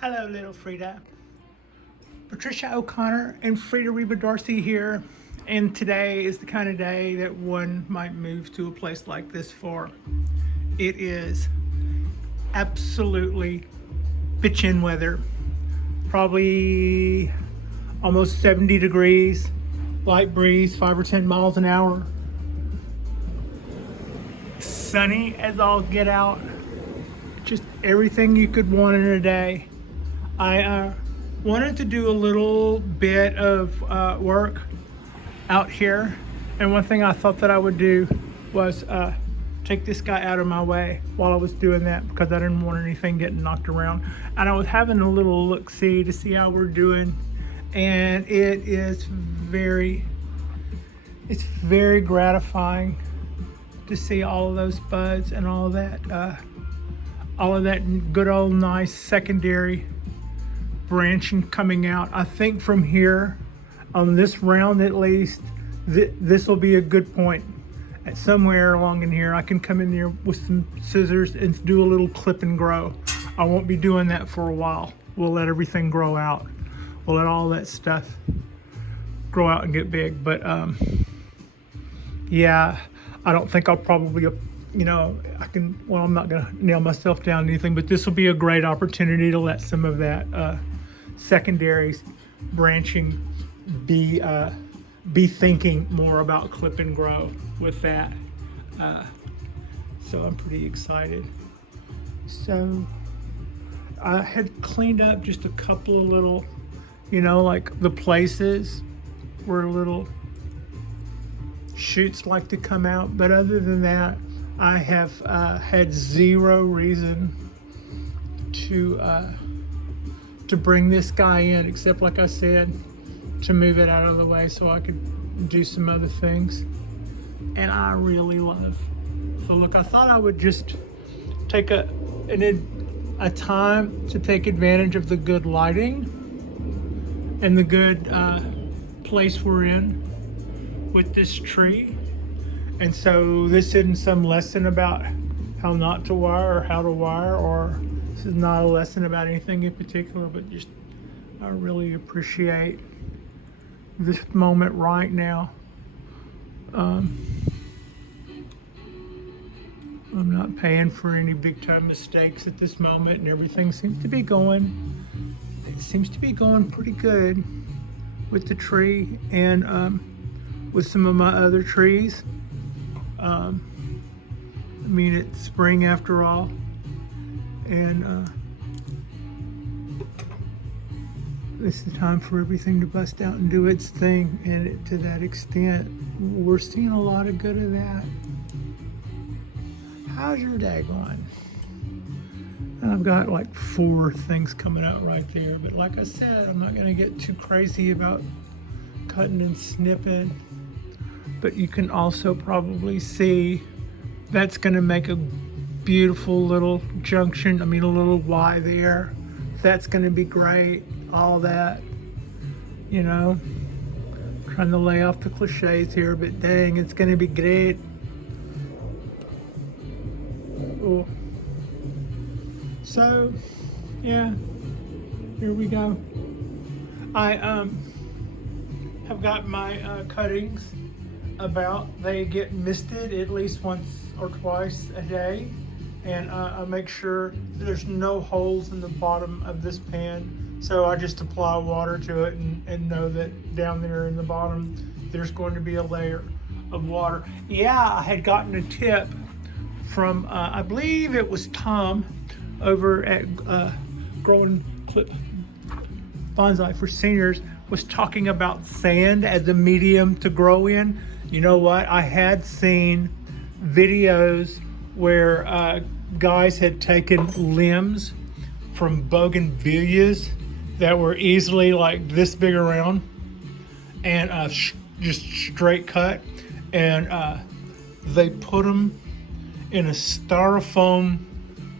Hello, little Frida. Patricia O'Connor and Frida Reba Darcy here. And today is the kind of day that one might move to a place like this for. It is absolutely bitchin' weather. Probably almost 70 degrees, light breeze, 5 or 10 miles an hour. Sunny as all get out. Just everything you could want in a day. I wanted to do a little bit of work out here, and one thing I thought that I would do was take this guy out of my way while I was doing that, because I didn't want anything getting knocked around. And I was having a little look-see to see how we're doing, and it's very gratifying to see all of those buds and all of that good old nice secondary branching coming out. I think from here on this round at least, this will be a good point. At somewhere along in here I can come in there with some scissors and do a little clip and grow. I won't be doing that for a while. We'll let everything grow out. We'll let all that stuff grow out and get big. But yeah, I don't think I'll probably, I'm not gonna nail myself down to anything, but this will be a great opportunity to let some of that secondaries branching be thinking more about clip and grow with that. So I'm pretty excited. So I had cleaned up just a couple of little, like the places where little shoots like to come out, but other than that, I have had zero reason to bring this guy in, except, like I said, to move it out of the way so I could do some other things. And I really love. So look, I thought I would just take a time to take advantage of the good lighting and the good place we're in with this tree. And so this isn't some lesson about how not to wire or how to wire, or this is not a lesson about anything in particular, but just I really appreciate this moment right now. I'm not paying for any big time mistakes at this moment, and everything seems to be going pretty good with the tree and with some of my other trees. It's spring after all, and it's the time for everything to bust out and do its thing, and to that extent, we're seeing a lot of good of that. How's your day going? And I've got like 4 things coming out right there, but like I said, I'm not going to get too crazy about cutting and snipping. But you can also probably see that's going to make a beautiful little junction, a little Y there. That's going to be great, all that, trying to lay off the cliches here, but dang, it's going to be great. Oh. So, yeah, here we go. I have got my cuttings they get misted at least once or twice a day, and I make sure there's no holes in the bottom of this pan, so I just apply water to it and know that down there in the bottom there's going to be a layer of water. Yeah, I had gotten a tip from I believe it was Tom over at Growing Clip Bonsai for Seniors, was talking about sand as a medium to grow in. You know what? I had seen videos where guys had taken limbs from bougainvilleas that were easily like this big around, and just straight cut, and they put them in a styrofoam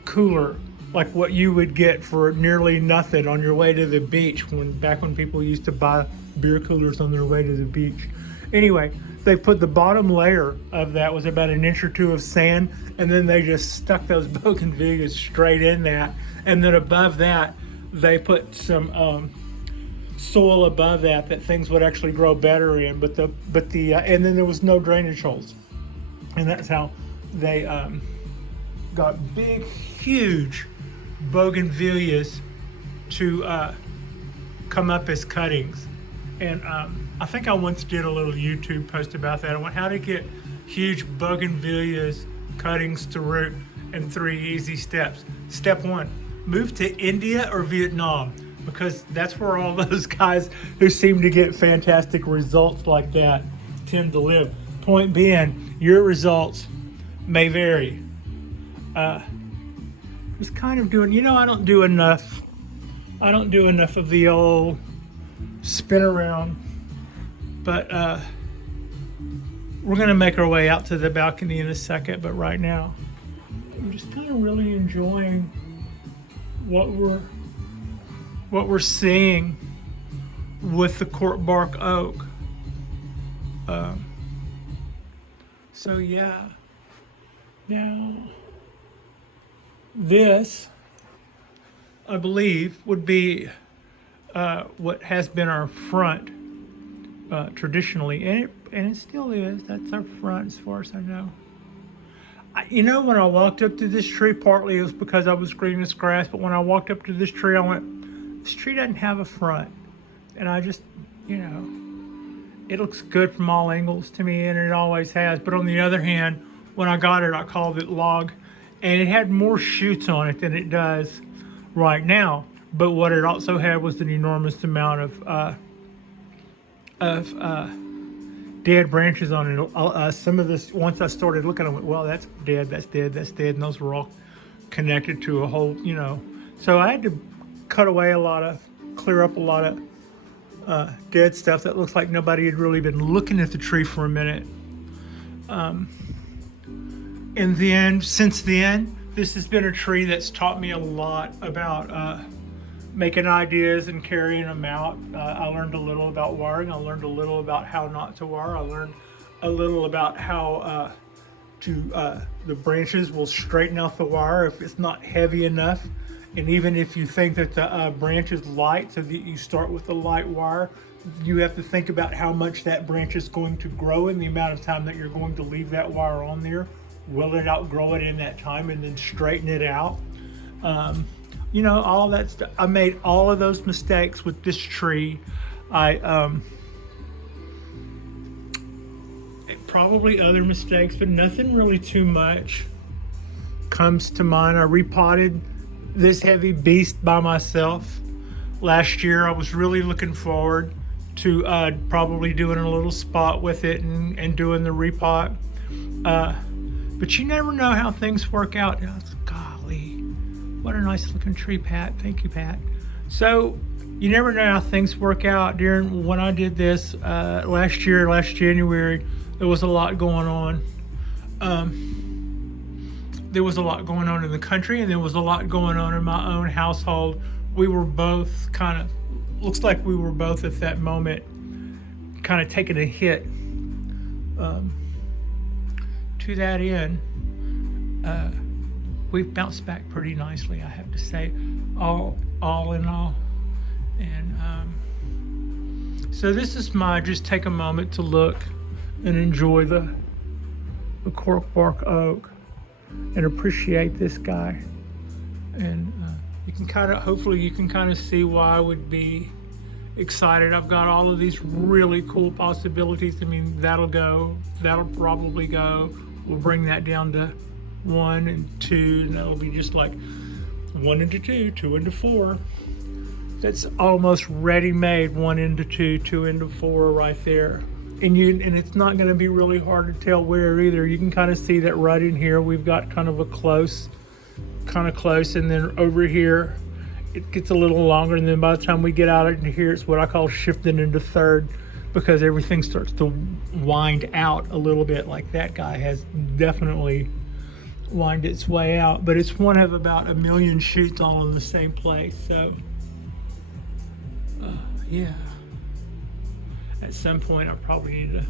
cooler, like what you would get for nearly nothing on your way to the beach, back when people used to buy beer coolers on their way to the beach. Anyway, they put the bottom layer of that was about 1 inch or 2 of sand, and then they just stuck those bougainvilleas straight in that, and then above that they put some soil above that things would actually grow better in. But and then there was no drainage holes, and that's how they got big, huge bougainvilleas to come up as cuttings. And I think I once did a little YouTube post about that. I went how to get huge bougainvilleas cuttings to root in 3 easy steps. Step 1, move to India or Vietnam, because that's where all those guys who seem to get fantastic results like that tend to live. Point being, your results may vary. Just kind of doing, I don't do enough of the old spin around, but we're gonna make our way out to the balcony in a second. But right now, I'm just kind of really enjoying what we're seeing with the cork bark oak. So yeah, now this, I believe, would be what has been our front traditionally, and it still is. That's our front as far as I know. When I walked up to this tree, partly it was because I was greening this grass, but when I walked up to this tree, I went, this tree doesn't have a front. And I just, it looks good from all angles to me, and it always has. But on the other hand, when I got it, I called it log, and it had more shoots on it than it does right now. But what it also had was an enormous amount of dead branches on it. Some of this, once I started looking, I went, well, that's dead, and those were all connected to a whole, So I had to clear up a lot of dead stuff that looks like nobody had really been looking at the tree for a minute. And then, since then, this has been a tree that's taught me a lot about making ideas and carrying them out. I learned a little about wiring. I learned a little about how not to wire. I learned a little about how the branches will straighten out the wire if it's not heavy enough. And even if you think that the branch is light, so that you start with the light wire, you have to think about how much that branch is going to grow and the amount of time that you're going to leave that wire on there. Will it outgrow it in that time and then straighten it out? All that stuff. I made all of those mistakes with this tree. Probably other mistakes, but nothing really too much comes to mind. I repotted this heavy beast by myself last year. I was really looking forward to probably doing a little spot with it and doing the repot. But you never know how things work out. Golly, what a nice looking tree, Pat. Thank you, Pat. So you never know how things work out. When I did this last January, there was a lot going on. There was a lot going on in the country, and there was a lot going on in my own household. We were both looks like we were both at that moment kind of taking a hit. To that end, we've bounced back pretty nicely, I have to say, all in all. And so this is just take a moment to look and enjoy the cork bark oak and appreciate this guy. And you can hopefully you can kind of see why I would be excited. I've got all of these really cool possibilities. I mean, that'll probably go. We'll bring that down to 1 and 2, and that'll be just like 1 into 2, 2 into 4. That's almost ready-made, 1 into 2, 2 into 4 right there. And it's not going to be really hard to tell where either. You can kind of see that right in here we've got kind of close, and then over here it gets a little longer, and then by the time we get out into here, it's what I call shifting into third, because everything starts to wind out a little bit, like that guy has definitely wind its way out. But it's one of about 1 million shoots all in the same place. So yeah, at some point I probably need to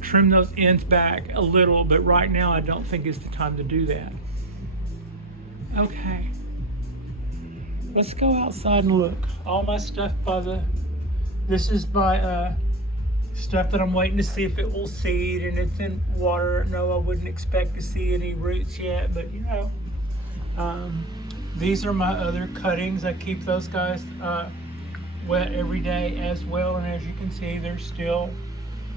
trim those ends back a little, but right now I don't think it's the time to do that. Okay, let's go outside and look. All my stuff this is my stuff that I'm waiting to see if it will seed, and it's in water. No, I wouldn't expect to see any roots yet, but you know. These are my other cuttings. I keep those guys wet every day as well, and as you can see, they're still,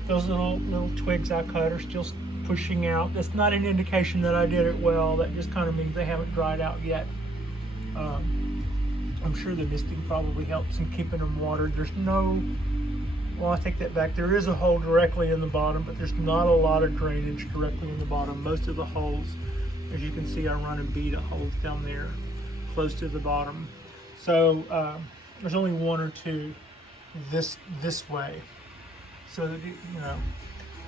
those little twigs I cut are still pushing out. That's not an indication that I did it well. That just kind of means they haven't dried out yet. I'm sure the misting probably helps in keeping them watered. There's no, well, I take that back. There is a hole directly in the bottom, but there's not a lot of drainage directly in the bottom. Most of the holes, as you can see, I run and bead holes down there close to the bottom. So there's only one or two this way. So that, you know,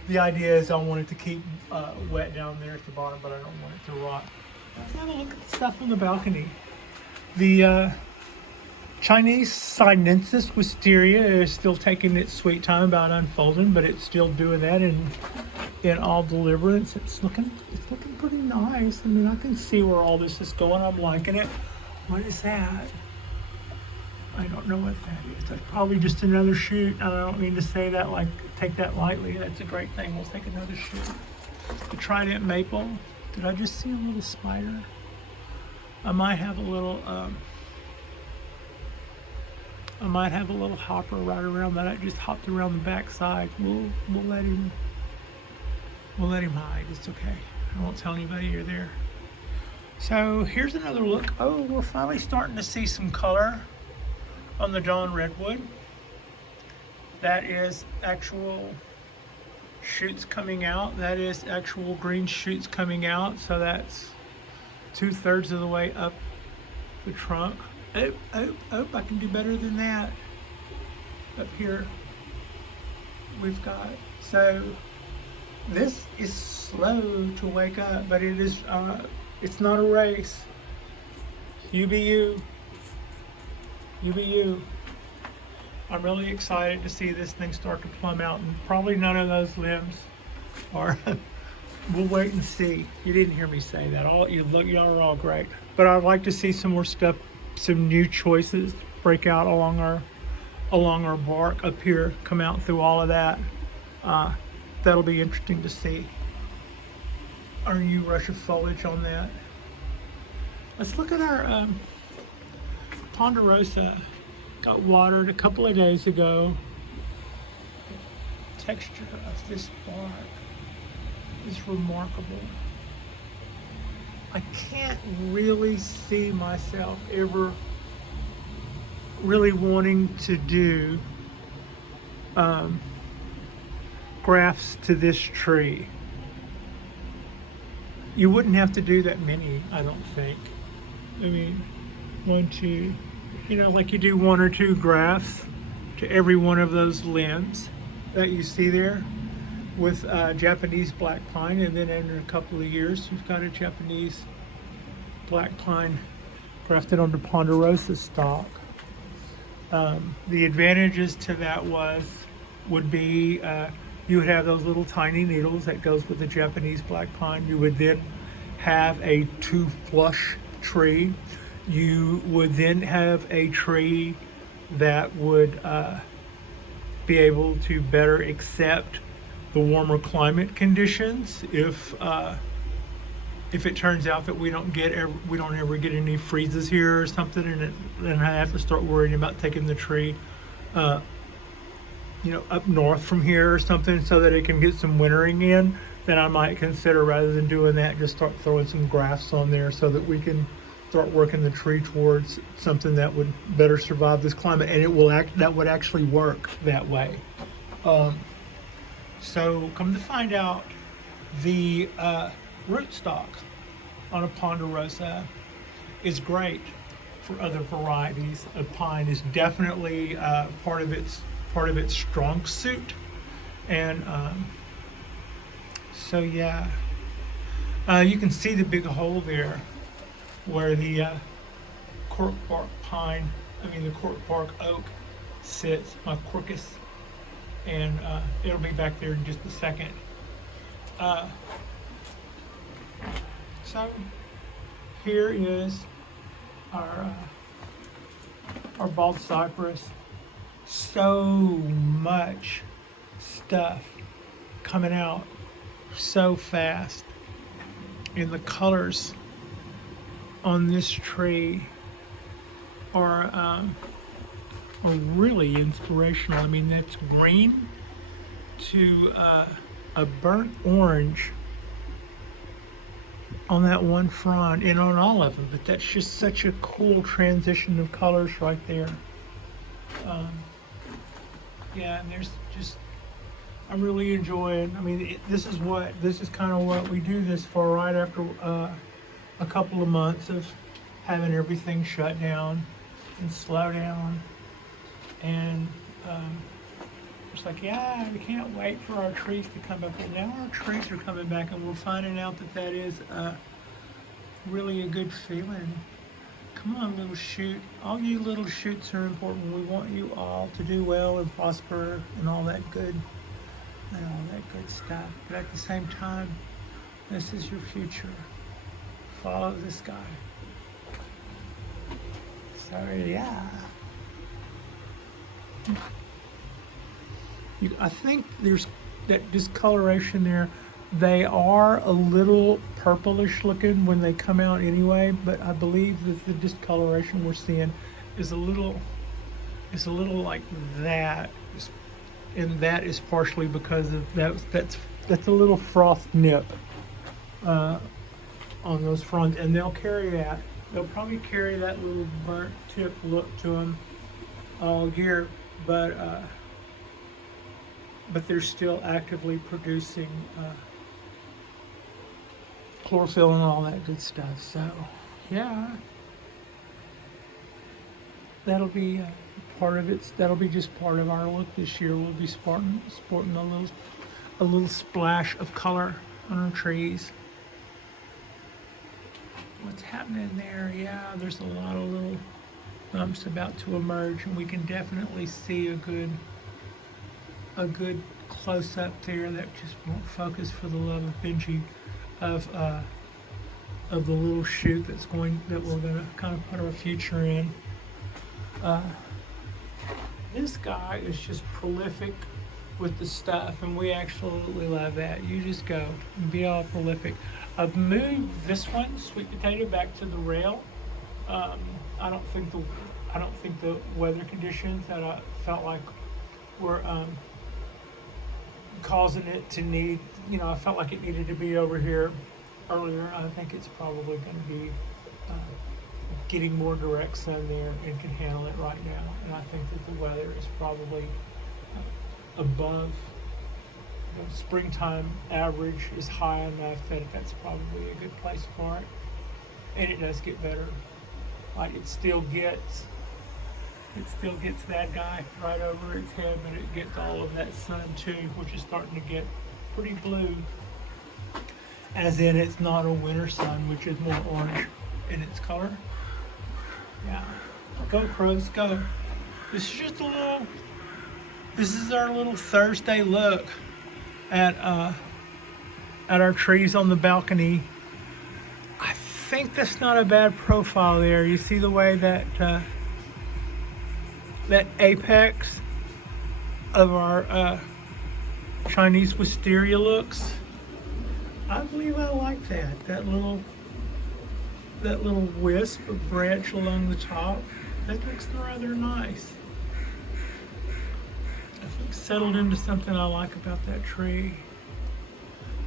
the idea is I want it to keep wet down there at the bottom, but I don't want it to rot. Let's have a look at the stuff on the balcony. The Chinese sinensis wisteria is still taking its sweet time about unfolding, but it's still doing that in all deliverance. It's looking pretty nice. I mean, I can see where all this is going. I'm liking it. What is that? I don't know what that is. That's probably just another shoot. I don't mean to say that like, take that lightly. That's a great thing. We'll take another shoot. The trident maple. Did I just see a little spider? I might have a little hopper right around that. I just hopped around the back side. We'll let him hide. It's okay. I won't tell anybody you're there. So here's another look. Oh, we're finally starting to see some color on the Dawn Redwood. That is actual shoots coming out. That is actual green shoots coming out. So that's 2/3 of the way up the trunk. Oh, I can do better than that. Up here, we've got, so this is slow to wake up, but it is, it's not a race. You be you. You be you. I'm really excited to see this thing start to plumb out, and probably none of those limbs are, we'll wait and see. You didn't hear me say that. Y'all are all great. But I'd like to see some more stuff, some new choices break out along our bark up here, come out through all of that. That'll be interesting to see. Our new rush of foliage on that. Let's look at our Ponderosa. Got watered a couple of days ago. The texture of this bark is remarkable. I can't really see myself ever really wanting to do grafts to this tree. You wouldn't have to do that many, I don't think. I mean, 1, 2, you know, like you do 1 or 2 grafts to every one of those limbs that you see there with Japanese black pine, and then in a couple of years you've got a Japanese black pine grafted onto Ponderosa stock. The advantages to that would be you would have those little tiny needles that goes with the Japanese black pine. You would then have a 2 flush tree. You would then have a tree that would be able to better accept the warmer climate conditions if it turns out that we don't ever get any freezes here or something, and I have to start worrying about taking the tree you know, up north from here or something so that it can get some wintering in, then I might consider, rather than doing that, just start throwing some grafts on there so that we can start working the tree towards something that would better survive this climate, and that would actually work that way. So come to find out, the rootstock on a Ponderosa is great for other varieties of pine. Is definitely part of its strong suit, and so yeah, you can see the big hole there where the cork bark oak sits, my Quercus, and it'll be back there in just a second. So here is our or bald cypress. So much stuff coming out so fast. And the colors on this tree are really inspirational. I mean, that's green to a burnt orange on that one front and on all of them, but that's just such a cool transition of colors right there. Yeah, and there's just, I'm really enjoying, I mean, this is kind of what we do this for, right after a couple of months of having everything shut down and slow down. And it's like, yeah, we can't wait for our trees to come back. Well, now our trees are coming back, and we're finding out that that is really a good feeling. Come on, little shoot. All you little shoots are important. We want you all to do well and prosper and all that good stuff. But at the same time, this is your future. Follow this guy. So yeah. I think there's that discoloration there. They are a little purplish looking when they come out anyway, but I believe that the discoloration we're seeing is a little like that, and that is partially because of that's a little frost nip on those fronds, and they'll carry that. They'll probably carry that little burnt tip look to them all year, but they're still actively producing chlorophyll and all that good stuff. So, yeah, that'll be part of it. That'll be just part of our look this year. We'll be sporting a little splash of color on our trees. What's happening there? Yeah, there's a lot of little bumps about to emerge, and we can definitely see a good close up there that just won't focus for the love of Benji of the little shoot that we're gonna kind of put our future in. This guy is just prolific with the stuff, and we absolutely love that. You just go and be all prolific. I've moved this one, sweet potato, back to the rail. I don't think the weather conditions that I felt like were causing it to need, I felt like it needed to be over here earlier. I think it's probably going to be getting more direct sun there and can handle it right now. And I think that the weather is probably above the springtime average, is high enough that that's probably a good place for it. And it does get better. Like it still gets that guy right over its head, but it gets all of that sun too, which is starting to get pretty blue. As in, it's not a winter sun, which is more orange in its color. Yeah, go crows, go. This is our little Thursday look at our trees on the balcony. I think that's not a bad profile there. You see the way that that apex of our Chinese wisteria looks. I believe I like that. That little wisp of branch along the top. That looks rather nice. I think settled into something I like about that tree.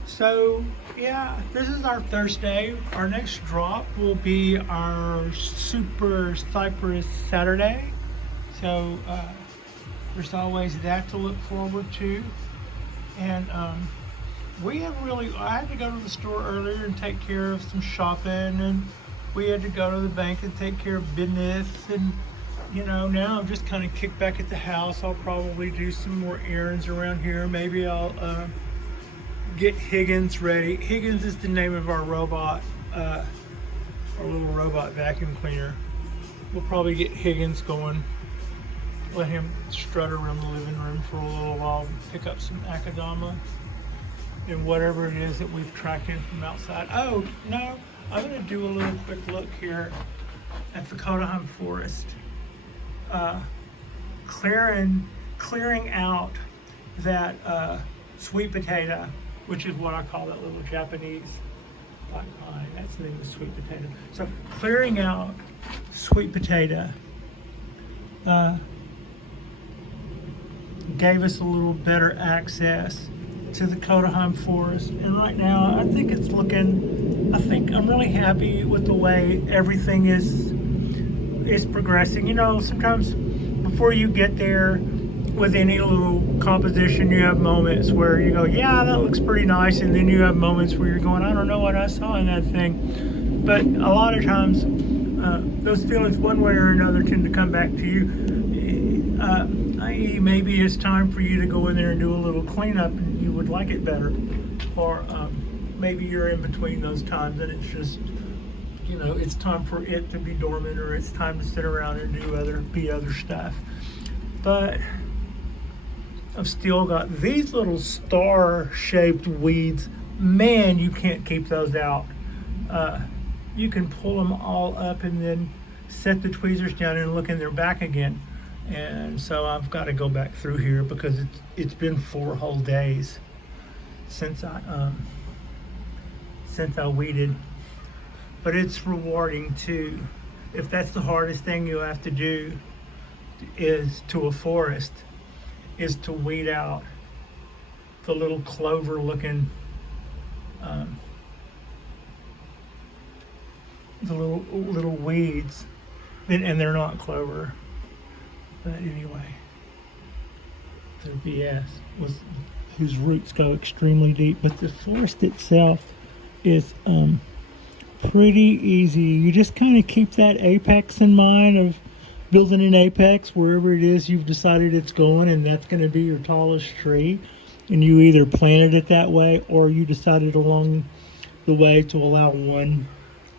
So yeah, this is our Thursday. Our next drop will be our Super Cypress Saturday. So there's always that to look forward to. And I had to go to the store earlier and take care of some shopping, and we had to go to the bank and take care of business. And now I'm just kind of kicked back at the house. I'll probably do some more errands around here. Maybe I'll get Higgins ready. Higgins is the name of our robot, our little robot vacuum cleaner. We'll probably get Higgins going. Let him strut around the living room for a little while, pick up some akadama and whatever it is that we've tracked in from outside. Oh, no, I'm going to do a little quick look here at the Kodahan Forest. clearing out that sweet potato, which is what I call that little Japanese black pine. That's the name of sweet potato. So clearing out sweet potato gave us a little better access to the Kodaheim forest. And right now, I think I'm really happy with the way everything is progressing. You know, sometimes before you get there with any little composition, you have moments where you go, yeah, that looks pretty nice. And then you have moments where you're going, I don't know what I saw in that thing. But a lot of times, those feelings one way or another tend to come back to you. I.e., maybe it's time for you to go in there and do a little cleanup and you would like it better. Or maybe you're in between those times and it's just, you know, it's time for it to be dormant, or it's time to sit around and do other stuff. But I've still got these little star-shaped weeds. Man, you can't keep those out. You can pull them all up and then set the tweezers down and look in their back again. And so I've got to go back through here because it's been 4 whole days since I weeded. But it's rewarding too. If that's the hardest thing you have to do is to a forest, is to weed out the little clover looking the little weeds, and they're not clover. But anyway, they're BS, whose roots go extremely deep. But the forest itself is pretty easy. You just kind of keep that apex in mind of building an apex wherever it is you've decided it's going, and that's going to be your tallest tree. And you either planted it that way or you decided along the way to allow one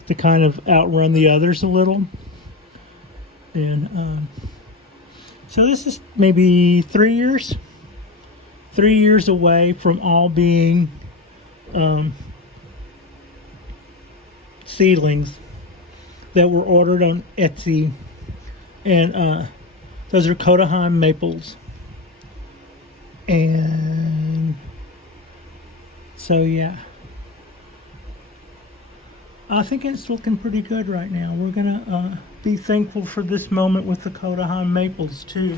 to kind of outrun the others a little. And so this is maybe 3 years away from all being seedlings that were ordered on Etsy. And those are Kodaheim maples. And so yeah, I think it's looking pretty good right now. We're gonna be thankful for this moment with the Kodaheim maples too.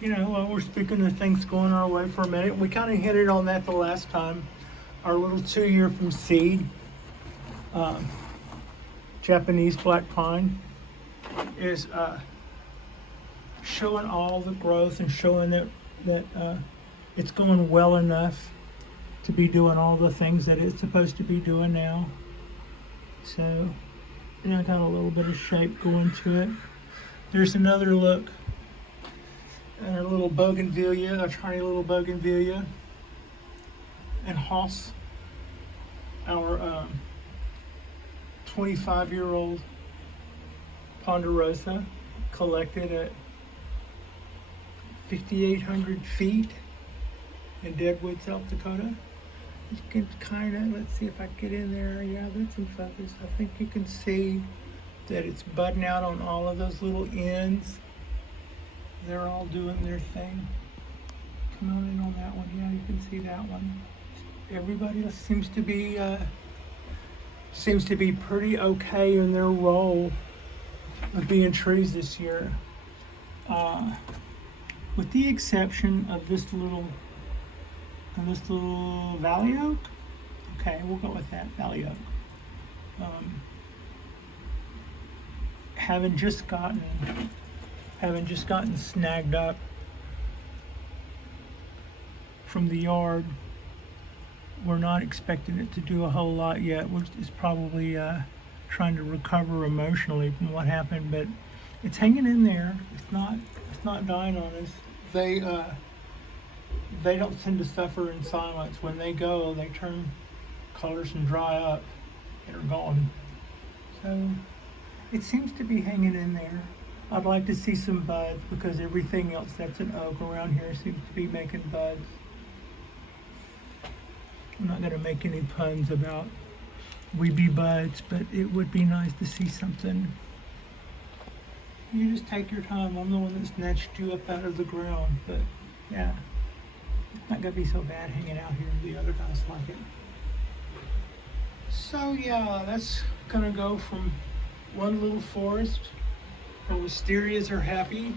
You know, while we're speaking of things going our way for a minute, we kind of hinted on that the last time. Our little 2-year from seed Japanese black pine is showing all the growth and showing that it's going well enough to be doing all the things that it's supposed to be doing now. So, you know, got a little bit of shape going to it. There's another look at our little bougainvillea, a tiny little bougainvillea. And Haas, our 25-year-old Ponderosa, collected at 5,800 feet in Deadwood, South Dakota. You can kind of, let's see if I get in there. Yeah, that's in focus. I think you can see that it's budding out on all of those little ends. They're all doing their thing. Come on in on that one. Yeah, you can see that one. Everybody else seems to be pretty okay in their role of being trees this year. With the exception of this little valley oak. Okay, we'll go with that, valley oak. Having just gotten snagged up from the yard, we're not expecting it to do a whole lot yet. We're just probably trying to recover emotionally from what happened, but it's hanging in there. It's not dying on us. They don't tend to suffer in silence. When they go, they turn colors and dry up and are gone. So it seems to be hanging in there. I'd like to see some buds because everything else that's an oak around here seems to be making buds. I'm not going to make any puns about weeby buds, but it would be nice to see something You just take your time. I'm the one that snatched you up out of the ground. But yeah, it's not gonna be so bad hanging out here. The other guys like it. So yeah, that's gonna go from one little forest. The wisterias are happy.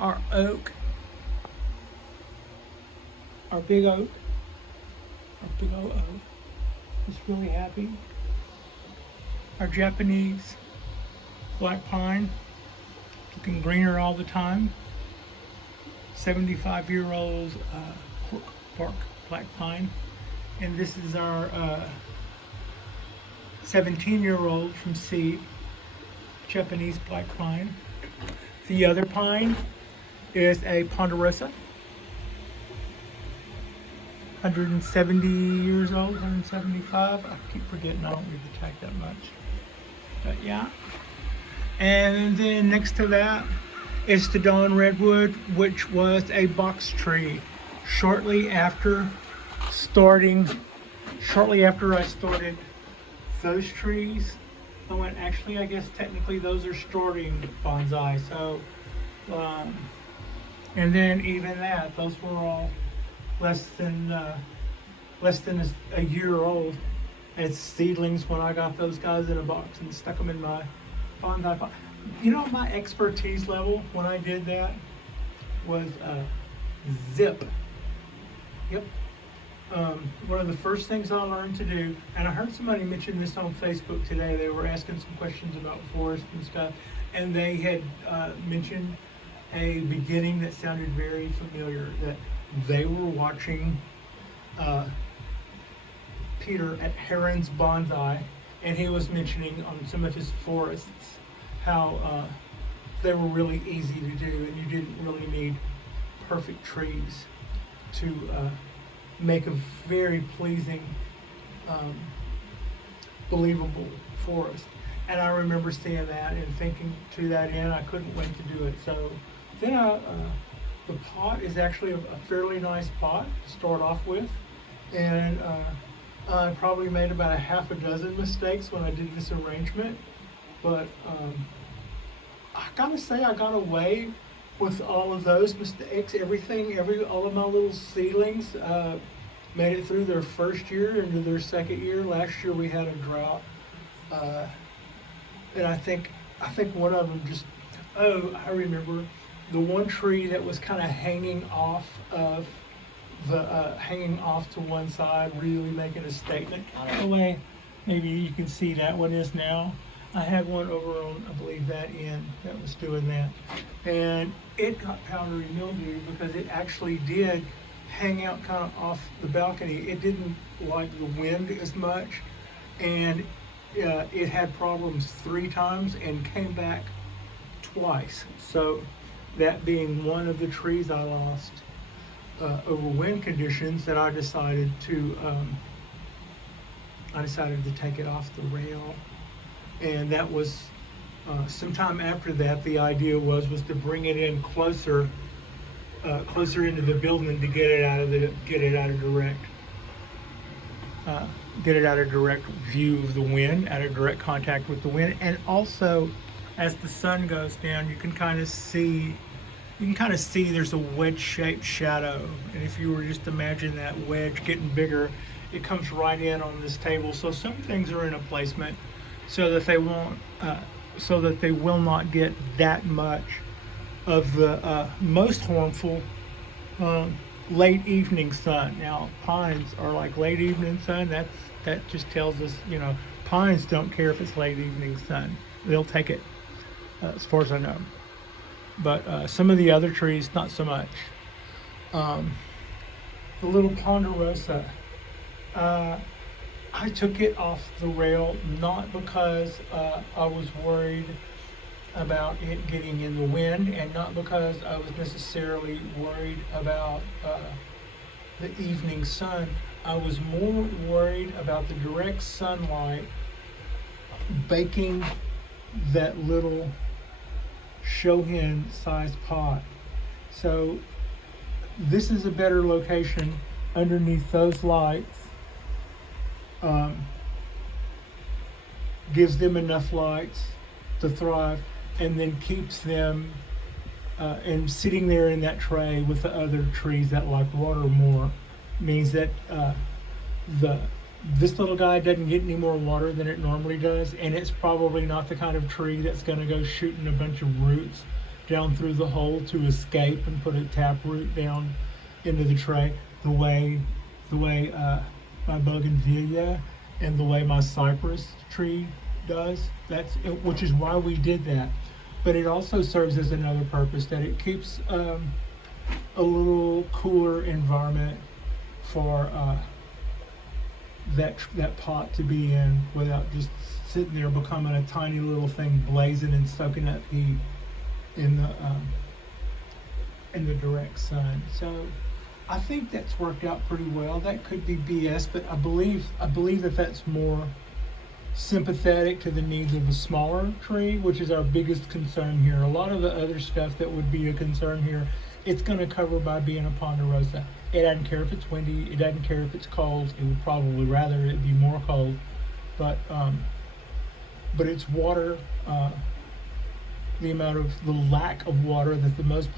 Our oak, our big oak, our big old oak is really happy. Our Japanese black pine, looking greener all the time. 75-year-old cork bark black pine. And this is our 17-year-old from seed, Japanese black pine. The other pine is a Ponderosa, 170 years old, 175. I keep forgetting I don't read the tag that much. But yeah. And then next to that is the Dawn Redwood, which was a box tree. Shortly after I started those trees, I went, actually, I guess technically those are starting bonsai. So, and then even that, those were all less than a year old as seedlings when I got those guys in a box and stuck them in my bonsai box. You know, my expertise level when I did that was zip. Yep. One of the first things I learned to do, and I heard somebody mention this on Facebook today. They were asking some questions about forest and stuff, and they had mentioned a beginning that sounded very familiar, that they were watching Peter at Heron's Bonsai, and he was mentioning on some of his forests how they were really easy to do, and you didn't really need perfect trees to make a very pleasing, believable forest. And I remember seeing that and thinking to that end, I couldn't wait to do it. So then the pot is actually a fairly nice pot to start off with. And I probably made about a half a dozen mistakes when I did this arrangement. But I gotta say, I got away with all of those mistakes. All of my little seedlings made it through their first year into their second year. Last year we had a drought, and I think one of them just, I remember the one tree that was kind of hanging off to one side, really making a statement. Kind of the way maybe you can see that one is now. I had one over on, I believe, that end that was doing that. And it got powdery mildew because it actually did hang out kind of off the balcony. It didn't like the wind as much. And it had problems 3 times and came back twice. So that being one of the trees I lost over wind conditions, that I decided to take it off the rail. And that was sometime after that. The idea was to bring it in closer into the building to get it out of direct view of the wind, out of direct contact with the wind. And also, as the sun goes down, you can kind of see there's a wedge-shaped shadow. And if you were just imagine that wedge getting bigger, it comes right in on this table. So some things are in a placement so that they will not get that much of the most harmful late evening sun. Now, pines are like late evening sun. That just tells us, pines don't care if it's late evening sun. They'll take it, as far as I know. But some of the other trees, not so much. The little Ponderosa, I took it off the rail not because I was worried about it getting in the wind, and not because I was necessarily worried about the evening sun. I was more worried about the direct sunlight baking that little show-hen sized pot. So this is a better location underneath those lights. Gives them enough lights to thrive, and then keeps them and sitting there in that tray with the other trees that like water more means that this little guy doesn't get any more water than it normally does, and it's probably not the kind of tree that's going to go shooting a bunch of roots down through the hole to escape and put a tap root down into the tray the way my bougainvillea and the way my cypress tree does. Which is why we did that. But it also serves as another purpose, that it keeps a little cooler environment for that pot to be in without just sitting there becoming a tiny little thing blazing and soaking up heat in the direct sun. So I think that's worked out pretty well. That could be BS, but I believe that that's more sympathetic to the needs of a smaller tree, which is our biggest concern here. A lot of the other stuff that would be a concern here, it's going to cover by being a Ponderosa. It doesn't care if it's windy. It doesn't care if it's cold. It would probably rather it be more cold, but it's water. The lack of water that the most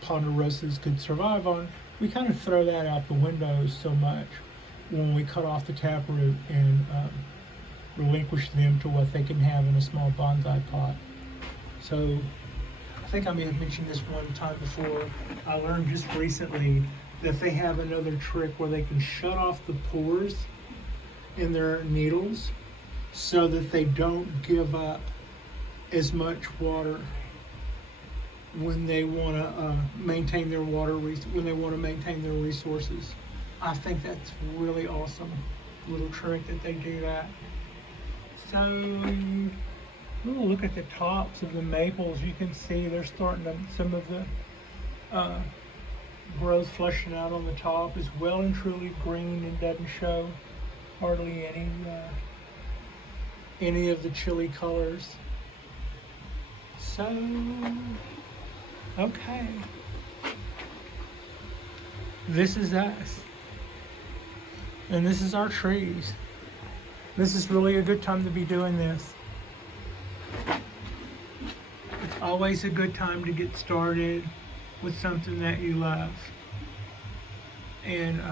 Ponderosas could survive on, we kind of throw that out the window so much when we cut off the taproot and relinquish them to what they can have in a small bonsai pot. So I think I may have mentioned this one time before. I learned just recently that they have another trick where they can shut off the pores in their needles so that they don't give up as much water when they want to maintain their resources. I think that's really awesome little trick that they do that. So we'll look at the tops of the maples. You can see they're starting to, some of the growth flushing out on the top is well and truly green and doesn't show hardly any of the chilly colors. So, okay. This is us. And this is our trees. This is really a good time to be doing this. It's always a good time to get started with something that you love. And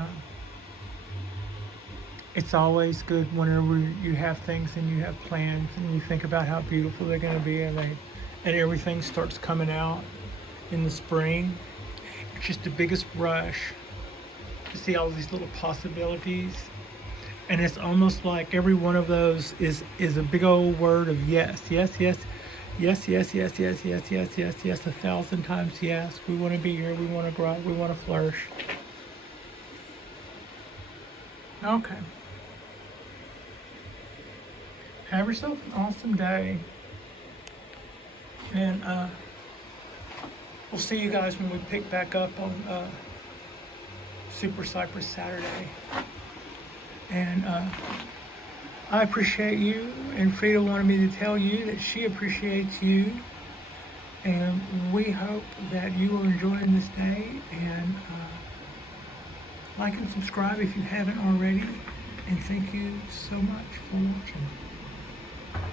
it's always good whenever you have things and you have plans and you think about how beautiful they're going to be, and everything starts coming out in the spring. It's just the biggest rush to see all these little possibilities, and it's almost like every one of those is a big old word of yes, yes, yes, yes, yes, yes, yes, yes, yes, yes, yes, 1,000 times yes. We want to be here, we want to grow, we want to flourish. Okay. Have yourself an awesome day, and we'll see you guys when we pick back up on Super Cypress Saturday. And I appreciate you, and Frida wanted me to tell you that she appreciates you, and we hope that you are enjoying this day, and like and subscribe if you haven't already, and thank you so much for watching.